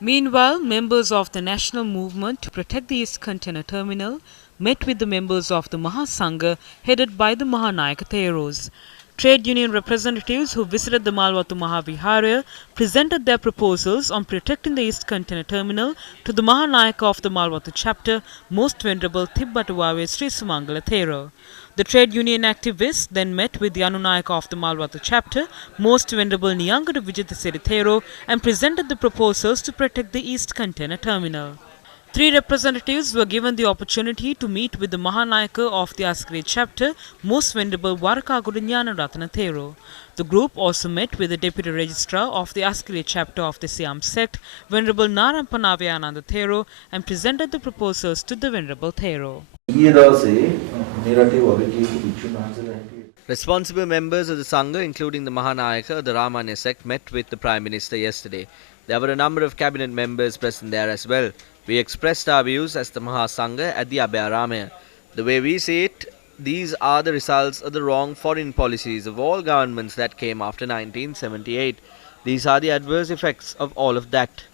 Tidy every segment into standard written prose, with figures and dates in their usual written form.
Meanwhile, members of the National Movement to Protect the East Container Terminal met with the members of the Maha Sangha headed by the Maha Theros. Trade union representatives who visited the Malwatu Mahavihara presented their proposals on protecting the East Container Terminal to the Mahanayaka of the Malwatu chapter, Most Venerable Thibbatuwave Sri Sumangala Thero. The trade union activists then met with the Anunayaka of the Malwatu chapter, Most Venerable Niyangadu Vijitasiri Thero, and presented the proposals to protect the East Container Terminal. 3 representatives were given the opportunity to meet with the Mahanayaka of the Askari chapter, Most Venerable Warakaguda Jnanaratana Thero. The group also met with the Deputy Registrar of the Askari chapter of the Siam sect, Venerable Narampanavyananda Thero, and presented the proposals to the Venerable Thero. Responsible members of the Sangha, including the Mahanayaka, the Ramanya sect, met with the Prime Minister yesterday. There were a number of cabinet members present there as well. We expressed our views as the Maha Sangha at the Abhayaramaya. The way we see it, these are the results of the wrong foreign policies of all governments that came after 1978. These are the adverse effects of all of that.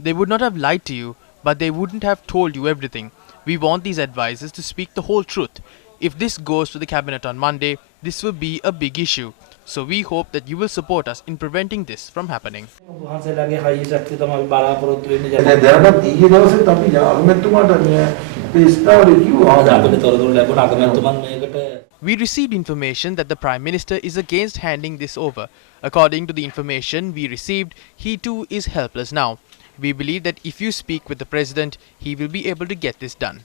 They would not have lied to you, but they wouldn't have told you everything. We want these advisors to speak the whole truth. If this goes to the cabinet on Monday, this will be a big issue. So we hope that you will support us in preventing this from happening. We received information that the Prime Minister is against handing this over. According to the information we received, he too is helpless now. We believe that if you speak with the President, he will be able to get this done.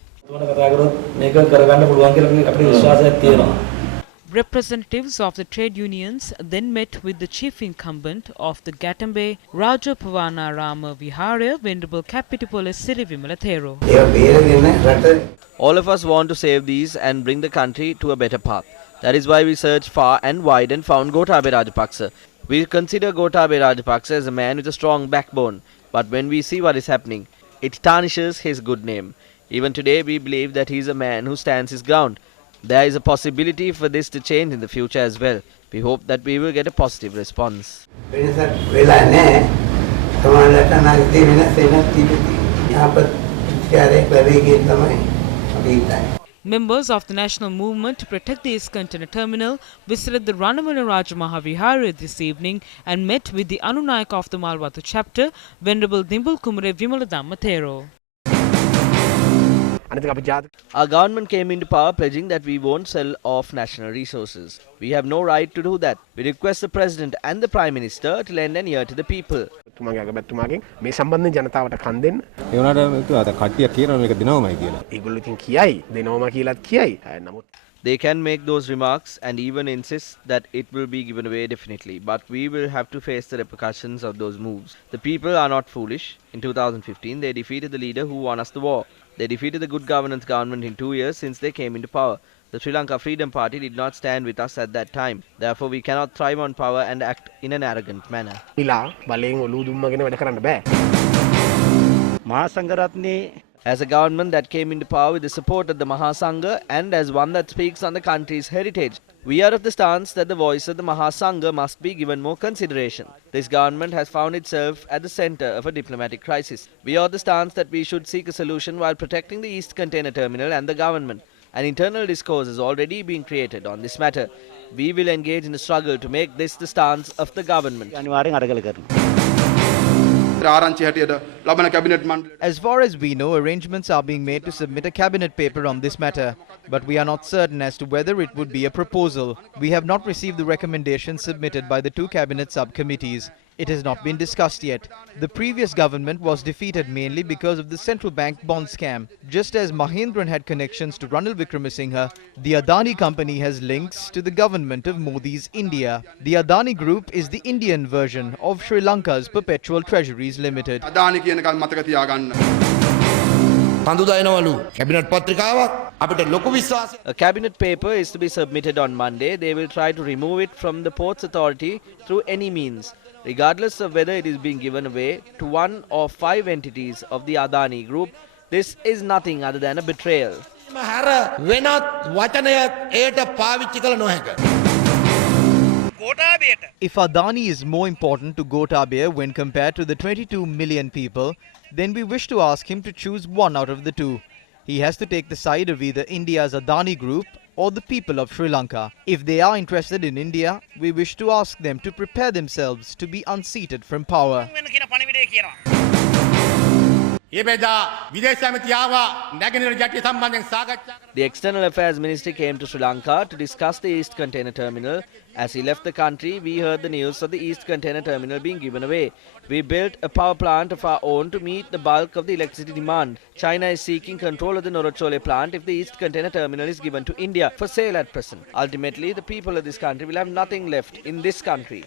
Representatives of the trade unions then met with the chief incumbent of the Gatambe Rajapavana Rama Vihara, Venerable Kapitipola Siri Vimala Thero. All of us want to save these and bring the country to a better path. That is why we searched far and wide and found Gotabaya Rajapaksa. We consider Gotabaya Rajapaksa as a man with a strong backbone. But when we see what is happening, it tarnishes his good name. Even today we believe that he is a man who stands his ground. There is a possibility for this to change in the future as well. We hope that we will get a positive response. Members of the National Movement to Protect the East Container Terminal visited the Ranamana Raja Mahavihara this evening and met with the Anunayaka of the Malwatu chapter, Venerable Dimbul Kumare Vimaladamma Thero. Our government came into power pledging that we won't sell off national resources. We have no right to do that. We request the President and the Prime Minister to lend an ear to the people. They can make those remarks and even insist that it will be given away definitely, but we will have to face the repercussions of those moves. The people are not foolish. In 2015, they defeated the leader who won us the war. They defeated the Good Governance government in 2 years since they came into power. The Sri Lanka Freedom Party did not stand with us at that time. Therefore, we cannot thrive on power and act in an arrogant manner. As a government that came into power with the support of the Maha Sangha and as one that speaks on the country's heritage, we are of the stance that the voice of the Maha Sangha must be given more consideration. This government has found itself at the center of a diplomatic crisis. We are of the stance that we should seek a solution while protecting the East Container Terminal and the government. An internal discourse has already been created on this matter. We will engage in a struggle to make this the stance of the government. As far as we know, arrangements are being made to submit a cabinet paper on this matter. But we are not certain as to whether it would be a proposal. We have not received the recommendations submitted by the 2 cabinet subcommittees. It has not been discussed yet. The previous government was defeated mainly because of the central bank bond scam. Just as Mahindran had connections to Ranil Wickremesinghe, the Adani company has links to the government of Modi's India. The Adani Group is the Indian version of Sri Lanka's Perpetual Treasuries Limited. A cabinet paper is to be submitted on Monday. They will try to remove it from the Ports Authority through any means, regardless of whether it is being given away to 1 or 5 entities of the Adani Group. This is nothing other than a betrayal. If Adani is more important to Gotabaya when compared to the 22 million people, then we wish to ask him to choose one out of the two. He has to take the side of either India's Adani group or the people of Sri Lanka. If they are interested in India, we wish to ask them to prepare themselves to be unseated from power. The External Affairs Minister came to Sri Lanka to discuss the East Container Terminal. As he left the country, we heard the news of the East Container Terminal being given away. We built a power plant of our own to meet the bulk of the electricity demand. China is seeking control of the Norachole plant if the East Container Terminal is given to India for sale at present. Ultimately, the people of this country will have nothing left in this country.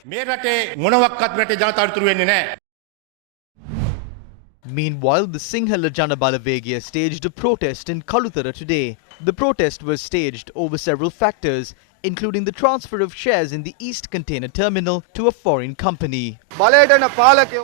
Meanwhile, the Sinhala Jana Balavagia staged a protest in Kalutara today. The protest was staged over several factors, including the transfer of shares in the East Container Terminal to a foreign company.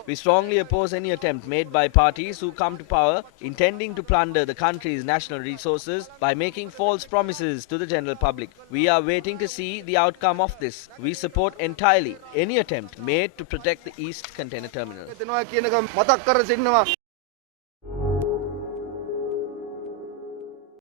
We strongly oppose any attempt made by parties who come to power intending to plunder the country's national resources by making false promises to the general public. We are waiting to see the outcome of this. We support entirely any attempt made to protect the East Container Terminal.